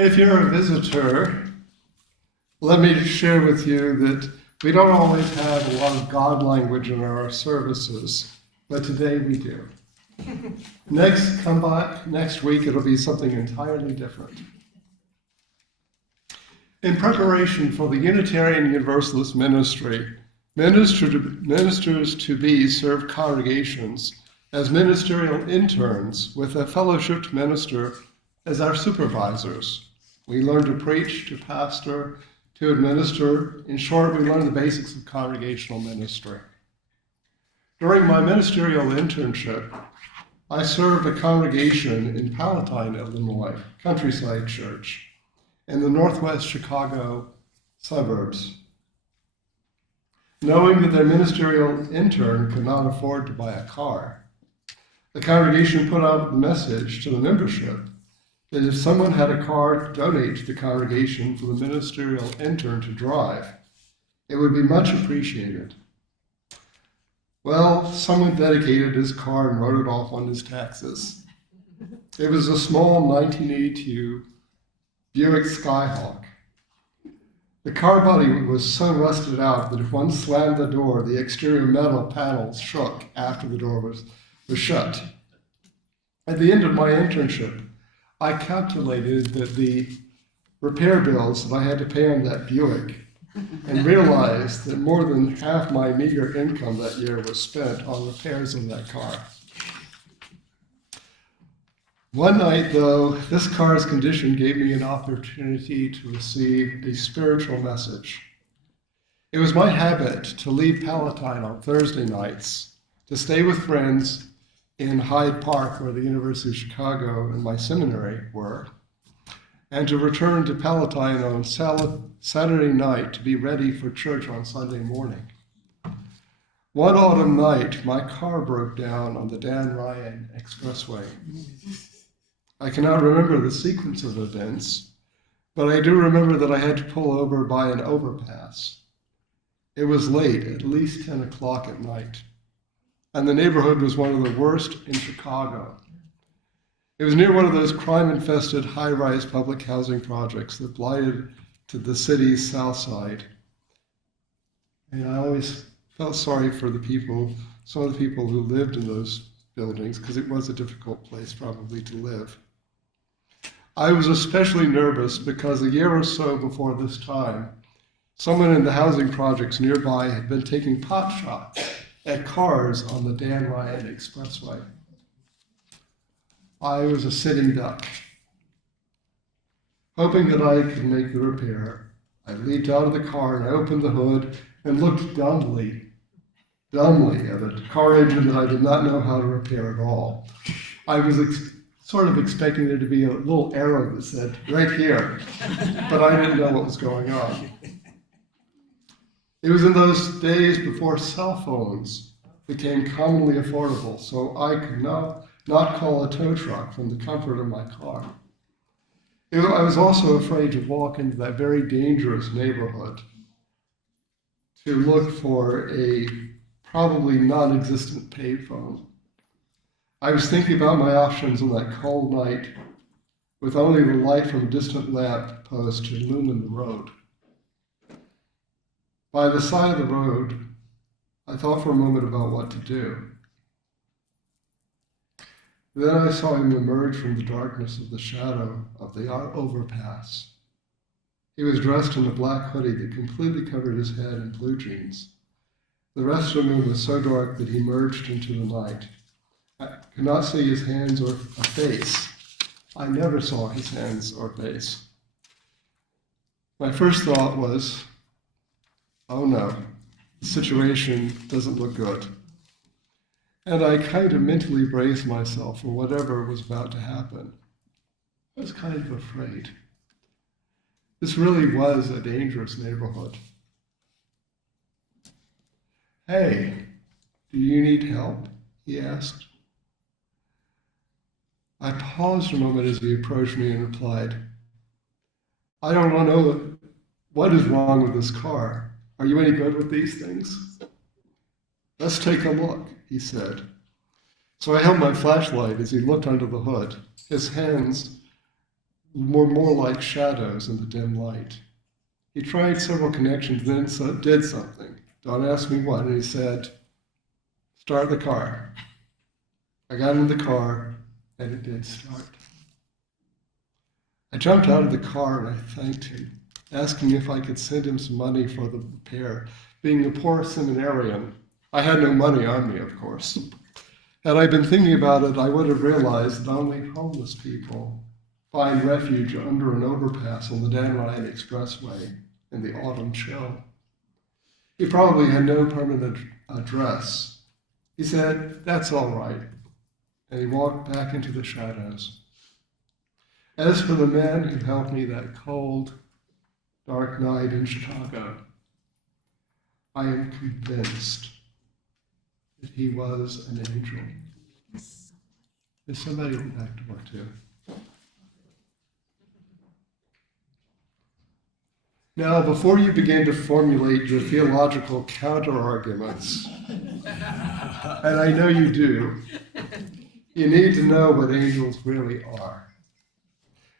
If you're a visitor, let me share with you that we don't always have a lot of God language in our services, but today we do. Come back next week, it'll be something entirely different. In preparation for the Unitarian Universalist ministry, ministers-to-be serve congregations as ministerial interns with a fellowshipped minister as our supervisors. We learn to preach, to pastor, to administer. In short, we learn the basics of congregational ministry. During my ministerial internship, I served a congregation in Palatine, Illinois, Countryside Church, in the northwest Chicago suburbs. Knowing that their ministerial intern could not afford to buy a car, the congregation put out the message to the membership that if someone had a car to donate to the congregation for the ministerial intern to drive, it would be much appreciated. Well, someone dedicated his car and wrote it off on his taxes. It was a small 1982 Buick Skyhawk. The car body was so rusted out that if one slammed the door, the exterior metal panels shook after the door was shut. At the end of my internship, I calculated that the repair bills that I had to pay on that Buick and realized that more than half my meager income that year was spent on repairs on that car. One night, though, this car's condition gave me an opportunity to receive a spiritual message. It was my habit to leave Palatine on Thursday nights to stay with friends in Hyde Park, where the University of Chicago and my seminary were, and to return to Palatine on Saturday night to be ready for church on Sunday morning. One autumn night, my car broke down on the Dan Ryan Expressway. I cannot remember the sequence of events, but I do remember that I had to pull over by an overpass. It was late, at least 10 o'clock at night, and the neighborhood was one of the worst in Chicago. It was near one of those crime-infested high-rise public housing projects that blighted to the city's south side. And I always felt sorry for some of the people who lived in those buildings, because it was a difficult place probably to live. I was especially nervous because a year or so before this time, someone in the housing projects nearby had been taking pot shots at cars on the Dan Ryan Expressway. I was a sitting duck. Hoping that I could make the repair, I leaped out of the car and I opened the hood and looked dumbly at a car engine that I did not know how to repair at all. I was sort of expecting there to be a little arrow that said, right here, but I didn't know what was going on. It was in those days before cell phones became commonly affordable, so I could not call a tow truck from the comfort of my car. I was also afraid to walk into that very dangerous neighborhood to look for a probably non-existent payphone. I was thinking about my options on that cold night with only the light from a distant lamp post to illumine the road. By the side of the road, I thought for a moment about what to do. Then I saw him emerge from the darkness of the shadow of the overpass. He was dressed in a black hoodie that completely covered his head and blue jeans. The rest of him was so dark that he merged into the night. I could not see his hands or a face. I never saw his hands or face. My first thought was, oh no, the situation doesn't look good. And I kind of mentally braced myself for whatever was about to happen. I was kind of afraid. This really was a dangerous neighborhood. Hey, do you need help? He asked. I paused a moment as he approached me and replied, I don't know what is wrong with this car. Are you any good with these things? Let's take a look, he said. So I held my flashlight as he looked under the hood. His hands were more like shadows in the dim light. He tried several connections, then did something. Don't ask me what, and he said, start the car. I got in the car, and it did start. I jumped out of the car and I thanked him, asking if I could send him some money for the repair. Being a poor seminarian, I had no money on me, of course. Had I been thinking about it, I would have realized that only homeless people find refuge under an overpass on the Dan Ryan Expressway in the autumn chill. He probably had no permanent address. He said, that's all right, and he walked back into the shadows. As for the man who helped me that cold, dark night in Chicago, I am convinced that he was an angel. There's somebody at the back door too. Now, before you begin to formulate your theological counter-arguments, and I know you do, you need to know what angels really are.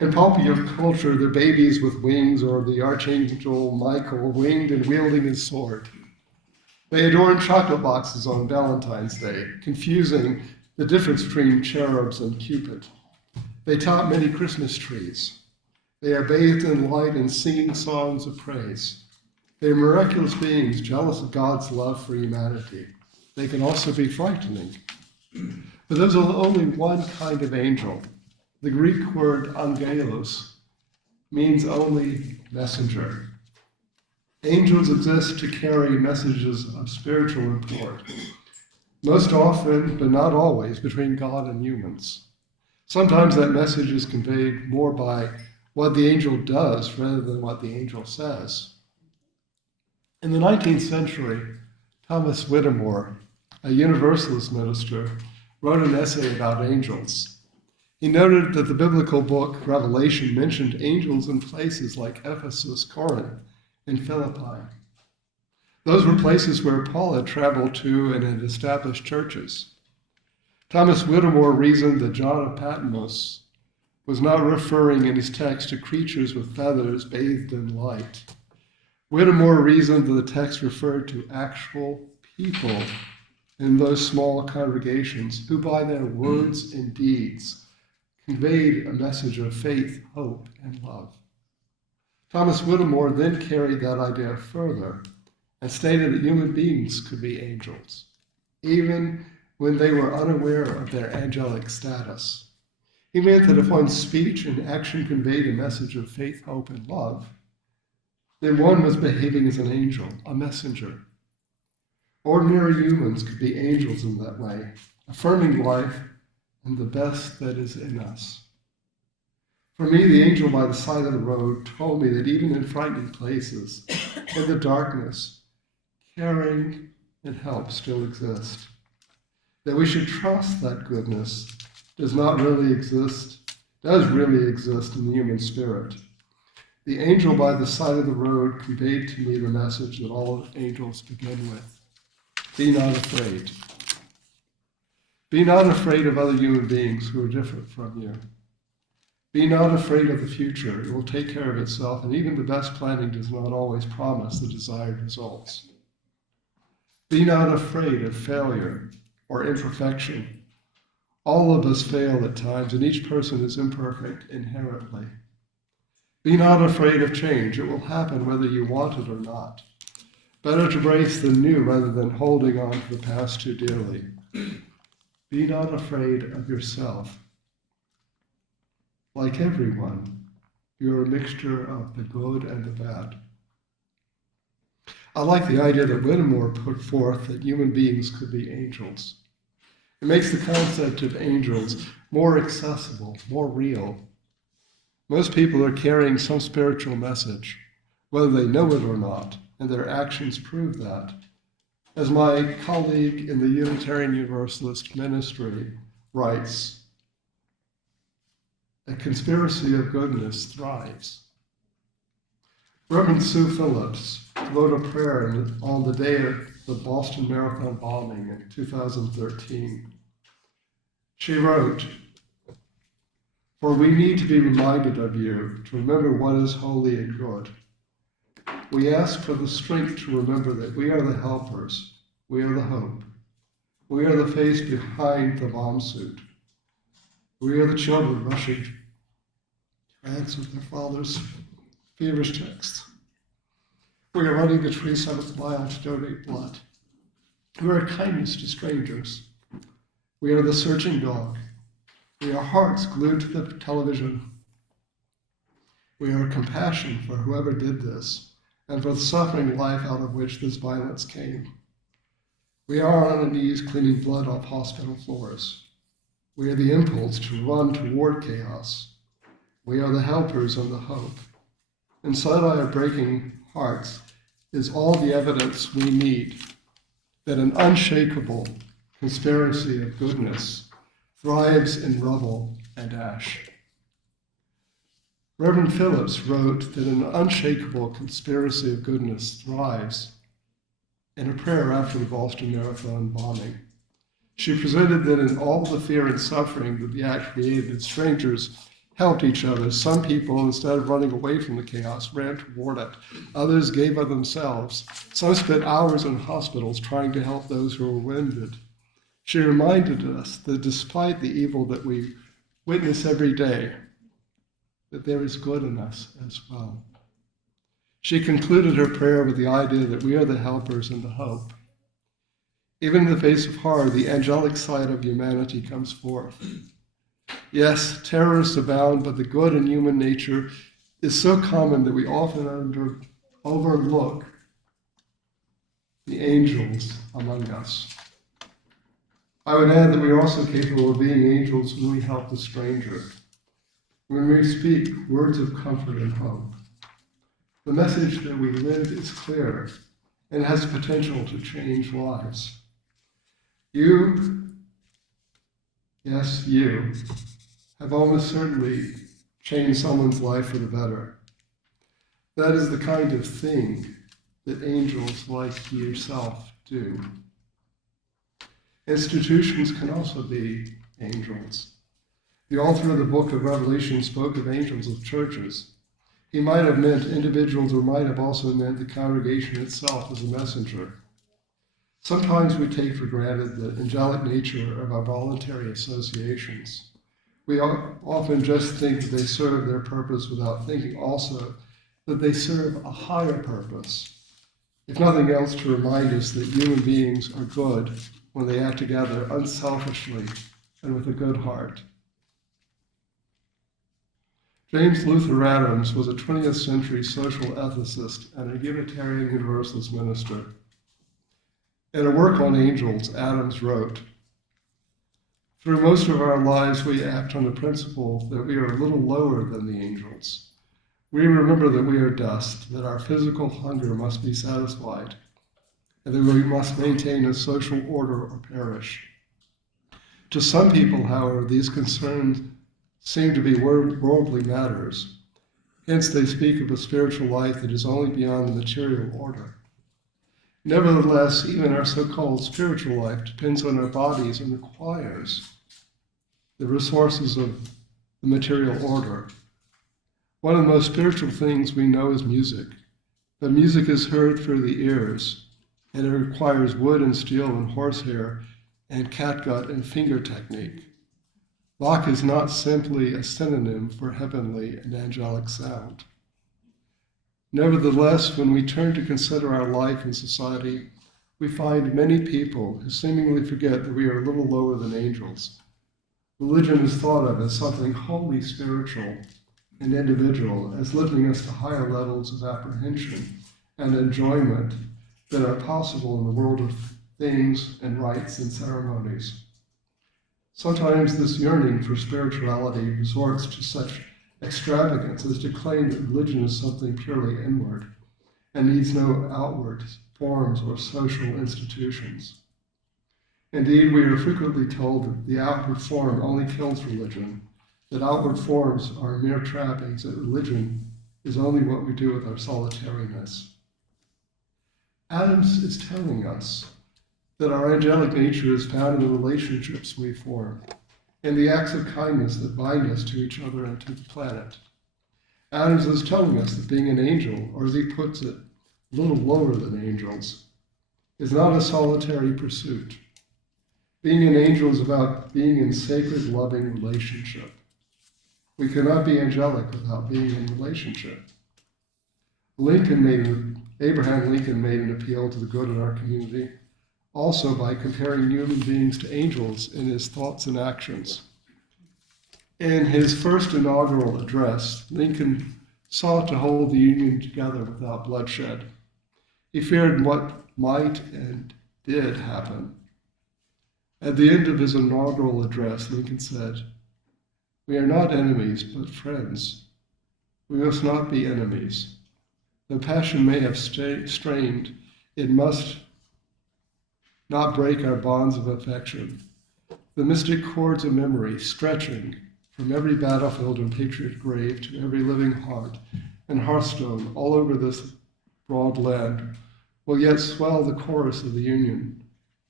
In popular culture, they're babies with wings, or the archangel Michael winged and wielding his sword. They adorn chocolate boxes on Valentine's Day, confusing the difference between cherubs and Cupid. They top many Christmas trees. They are bathed in light and singing songs of praise. They are miraculous beings, jealous of God's love for humanity. They can also be frightening. But there's only one kind of angel. The Greek word angelos means only messenger. Angels exist to carry messages of spiritual import, most often, but not always, between God and humans. Sometimes that message is conveyed more by what the angel does rather than what the angel says. In the 19th century, Thomas Whittemore, a Universalist minister, wrote an essay about angels. He noted that the biblical book Revelation mentioned angels in places like Ephesus, Corinth, and Philippi. Those were places where Paul had traveled to and had established churches. Thomas Whittemore reasoned that John of Patmos was not referring in his text to creatures with feathers bathed in light. Whittemore reasoned that the text referred to actual people in those small congregations who by their words and deeds conveyed a message of faith, hope, and love. Thomas Whittemore then carried that idea further and stated that human beings could be angels, even when they were unaware of their angelic status. He meant that if one's speech and action conveyed a message of faith, hope, and love, then one was behaving as an angel, a messenger. Ordinary humans could be angels in that way, affirming life and the best that is in us. For me, the angel by the side of the road told me that even in frightening places, in the darkness, caring and help still exist. That we should trust that goodness does really exist in the human spirit. The angel by the side of the road conveyed to me the message that all angels begin with. Be not afraid. Be not afraid of other human beings who are different from you. Be not afraid of the future. It will take care of itself, and even the best planning does not always promise the desired results. Be not afraid of failure or imperfection. All of us fail at times, and each person is imperfect inherently. Be not afraid of change. It will happen whether you want it or not. Better to embrace the new rather than holding on to the past too dearly. Be not afraid of yourself. Like everyone, you're a mixture of the good and the bad. I like the idea that Whittemore put forth that human beings could be angels. It makes the concept of angels more accessible, more real. Most people are carrying some spiritual message, whether they know it or not, and their actions prove that. As my colleague in the Unitarian Universalist ministry writes, a conspiracy of goodness thrives. Reverend Sue Phillips wrote a prayer on the day of the Boston Marathon bombing in 2013. She wrote, For we need to be reminded of you, to remember what is holy and good. We ask for the strength to remember that we are the helpers, we are the hope, we are the face behind the bomb suit. We are the children rushing to answer their father's feverish texts. We are running the 27th mile to donate blood. We are kindness to strangers. We are the searching dog. We are hearts glued to the television. We are compassion for whoever did this and for the suffering life out of which this violence came. We are on our knees cleaning blood off hospital floors. We are the impulse to run toward chaos. We are the helpers and the hope. Inside our breaking hearts is all the evidence we need that an unshakable conspiracy of goodness thrives in rubble and ash. Reverend Phillips wrote that an unshakable conspiracy of goodness thrives in a prayer after the Boston Marathon bombing. She presented that in all the fear and suffering that the act created, strangers helped each other. Some people, instead of running away from the chaos, ran toward it. Others gave of themselves. Some spent hours in hospitals trying to help those who were wounded. She reminded us that despite the evil that we witness every day, that there is good in us as well. She concluded her prayer with the idea that we are the helpers and the hope. Even in the face of horror, the angelic side of humanity comes forth. Yes, terrorists abound, but the good in human nature is so common that we often overlook the angels among us. I would add that we are also capable of being angels when we help the stranger, when we speak words of comfort and hope. The message that we live is clear and has potential to change lives. You, yes, you, have almost certainly changed someone's life for the better. That is the kind of thing that angels like yourself do. Institutions can also be angels. The author of the book of Revelation spoke of angels of churches. He might have meant individuals or might have also meant the congregation itself as a messenger. Sometimes we take for granted the angelic nature of our voluntary associations. We often just think that they serve their purpose without thinking also that they serve a higher purpose, if nothing else to remind us that human beings are good when they act together unselfishly and with a good heart. James Luther Adams was a 20th century social ethicist and a Unitarian Universalist minister. In a work on angels, Adams wrote, "Through most of our lives, we act on the principle that we are a little lower than the angels. We remember that we are dust, that our physical hunger must be satisfied, and that we must maintain a social order or perish. To some people, however, these concerns seem to be worldly matters. Hence, they speak of a spiritual life that is only beyond the material order. Nevertheless, even our so-called spiritual life depends on our bodies and requires the resources of the material order. One of the most spiritual things we know is music. But music is heard through the ears, and it requires wood and steel and horsehair and catgut and finger technique. Bach is not simply a synonym for heavenly and angelic sound. Nevertheless, when we turn to consider our life in society, we find many people who seemingly forget that we are a little lower than angels. Religion is thought of as something wholly spiritual and individual, as lifting us to higher levels of apprehension and enjoyment that are possible in the world of things and rites and ceremonies. Sometimes this yearning for spirituality resorts to such extravagance as to claim that religion is something purely inward and needs no outward forms or social institutions. Indeed, we are frequently told that the outward form only kills religion, that outward forms are mere trappings, that religion is only what we do with our solitariness. Adams is telling us that our angelic nature is found in the relationships we form. and the acts of kindness that bind us to each other and to the planet. Adams is telling us that being an angel, or as he puts it, a little lower than angels, is not a solitary pursuit. Being an angel is about being in sacred, loving relationship. We cannot be angelic without being in relationship. Abraham Lincoln made an appeal to the good in our community, also by comparing human beings to angels in his thoughts and actions. In his first inaugural address, Lincoln sought to hold the Union together without bloodshed. He feared what might and did happen. At the end of his inaugural address, Lincoln said, "We are not enemies, but friends. We must not be enemies. Though passion may have strained, it must not break our bonds of affection. The mystic cords of memory, stretching from every battlefield and patriot grave to every living heart and hearthstone all over this broad land, will yet swell the chorus of the Union,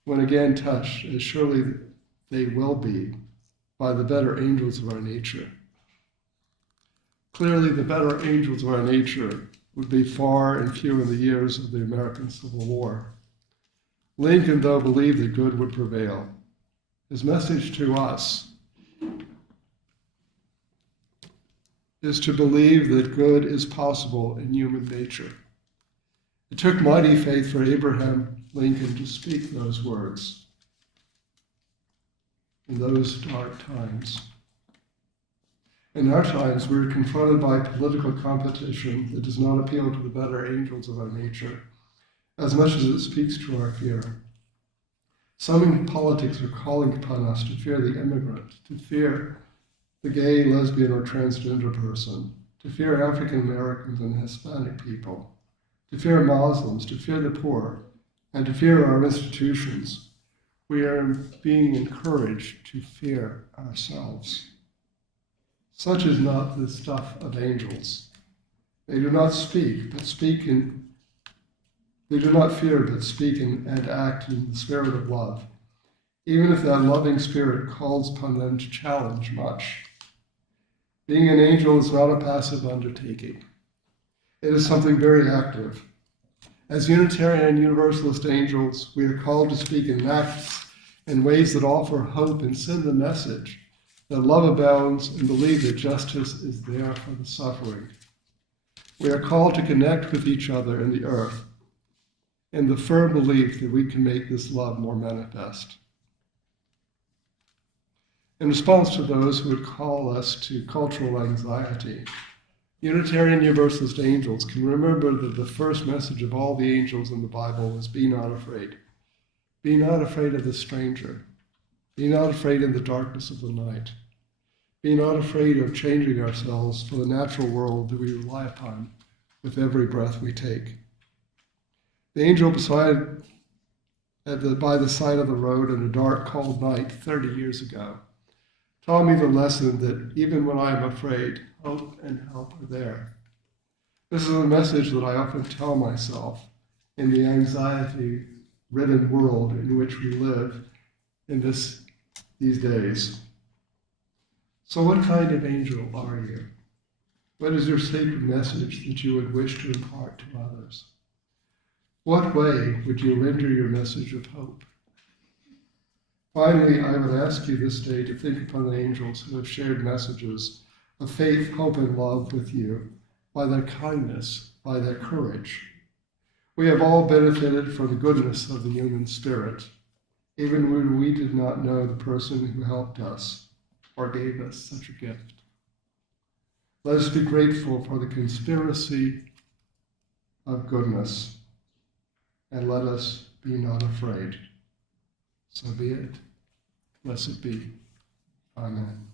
when again touched, as surely they will be, by the better angels of our nature." Clearly, the better angels of our nature would be far and few in the years of the American Civil War. Lincoln, though, believed that good would prevail. His message to us is to believe that good is possible in human nature. It took mighty faith for Abraham Lincoln to speak those words in those dark times. In our times, we're confronted by political competition that does not appeal to the better angels of our nature as much as it speaks to our fear. Some in politics are calling upon us to fear the immigrant, to fear the gay, lesbian, or transgender person, to fear African Americans and Hispanic people, to fear Muslims, to fear the poor, and to fear our institutions. We are being encouraged to fear ourselves. Such is not the stuff of angels. They do not speak, but they do not fear, but speak and act in the spirit of love, even if that loving spirit calls upon them to challenge much. Being an angel is not a passive undertaking. It is something very active. As Unitarian Universalist angels, we are called to speak in acts in ways that offer hope and send the message that love abounds and believe that justice is there for the suffering. We are called to connect with each other in the earth in the firm belief that we can make this love more manifest. In response to those who would call us to cultural anxiety, Unitarian Universalist angels can remember that the first message of all the angels in the Bible was be not afraid. Be not afraid of the stranger. Be not afraid in the darkness of the night. Be not afraid of changing ourselves for the natural world that we rely upon with every breath we take. The angel by the side of the road in a dark, cold night 30 years ago taught me the lesson that even when I am afraid, hope and help are there. This is a message that I often tell myself in the anxiety-ridden world in which we live in these days. So what kind of angel are you? What is your sacred message that you would wish to impart to others? What way would you render your message of hope? Finally, I would ask you this day to think upon the angels who have shared messages of faith, hope, and love with you by their kindness, by their courage. We have all benefited from the goodness of the human spirit, even when we did not know the person who helped us or gave us such a gift. Let us be grateful for the conspiracy of goodness, and let us be not afraid. So be it. Blessed be. Amen.